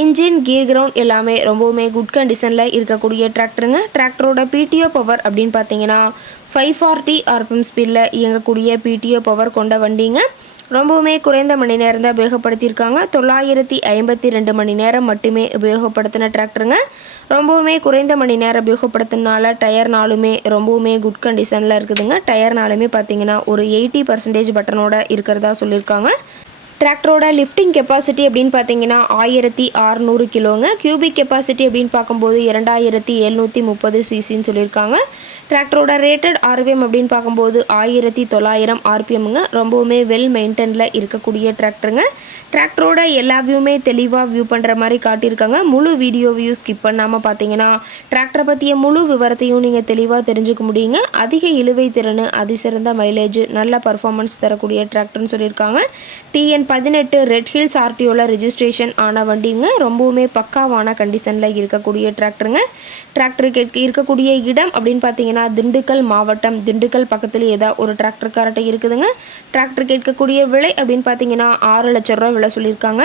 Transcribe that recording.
Engine கீர் ground எல்லாமே ரொம்பவுமே good கண்டிஷனில் இருக்கக்கூடிய டிராக்டருங்க. டிராக்டரோட பிடிஓ பவர் அப்படின்னு பார்த்தீங்கன்னா ஃபைவ் ஃபார்ட்டி ஆர்பிஎம் ஸ்பீடில் இயங்கக்கூடிய பிடிஓ பவர் கொண்ட வண்டிங்க. ரொம்பவுமே குறைந்த மணி நேரம் தான் உபயோகப்படுத்தியிருக்காங்க. தொள்ளாயிரத்தி ஐம்பத்தி ரெண்டு மணி நேரம் மட்டுமே உபயோகப்படுத்தின டிராக்டருங்க. ரொம்பவுமே குறைந்த மணி நேரம் உபயோகப்படுத்தினால டயர்னாலுமே ரொம்பவுமே குட் கண்டிஷனில் இருக்குதுங்க. டயர்னாலுமே பார்த்தீங்கன்னா ஒரு எயிட்டி பர்சன்டேஜ் பட்டனோட இருக்கிறதா சொல்லியிருக்காங்க. டிராக்டரோட லிஃப்டிங் கெப்பாசிட்டி அப்படின்னு பார்த்தீங்கன்னா ஆயிரத்தி அறநூறு கிலோங்க. கியூபிக் கெப்பாசிட்டி அப்படின்னு பார்க்கும்போது இரண்டாயிரத்தி எழுநூற்றி முப்பது சிசின்னு சொல்லியிருக்காங்க. டிராக்டரோட ரேட்டட் ஆர்பிஎம் அப்படின்னு பார்க்கும்போது ஆயிரத்தி தொள்ளாயிரம் ஆர்பிஎம்ங்க ரொம்பவுமே வெல் மெயின்டெனில் இருக்கக்கூடிய டிராக்டருங்க டிராக்டரோட எல்லா வியூமே தெளிவாக வியூ பண்ணுற மாதிரி காட்டியிருக்காங்க. முழு வீடியோ வியூ ஸ்கிப் பண்ணாமல் பார்த்தீங்கன்னா டிராக்டரை பற்றிய முழு விவரத்தையும் நீங்கள் தெளிவாக தெரிஞ்சுக்க முடியுங்க. அதிக இழுவை திறன் அதிசிறந்த மைலேஜ் நல்ல பர்ஃபார்மன்ஸ் தரக்கூடிய டிராக்டர்னு சொல்லியிருக்காங்க. டிஎன் பதினெட்டு ரெட் ஹில்ஸ் ஆர்டிஓவில் ரெஜிஸ்ட்ரேஷன் ஆன வண்டிங்க. ரொம்பவுமே பக்காவான கண்டிஷனில் இருக்கக்கூடிய டிராக்டருங்க டிராக்டருக்கு இருக்கக்கூடிய இடம் அப்படின்னு பார்த்தீங்கன்னா திண்டுக்கல் மாவட்டம் திண்டுக்கல் பக்கத்தில் ஏதாவது ஒரு டிராக்டர் கார்ட்டை இருக்குதுங்க. டிராக்டர் கேட்கக்கூடிய விலை அப்படின்னு பார்த்தீங்கன்னா ஆறு லட்ச ரூபா விலை சொல்லியிருக்காங்க.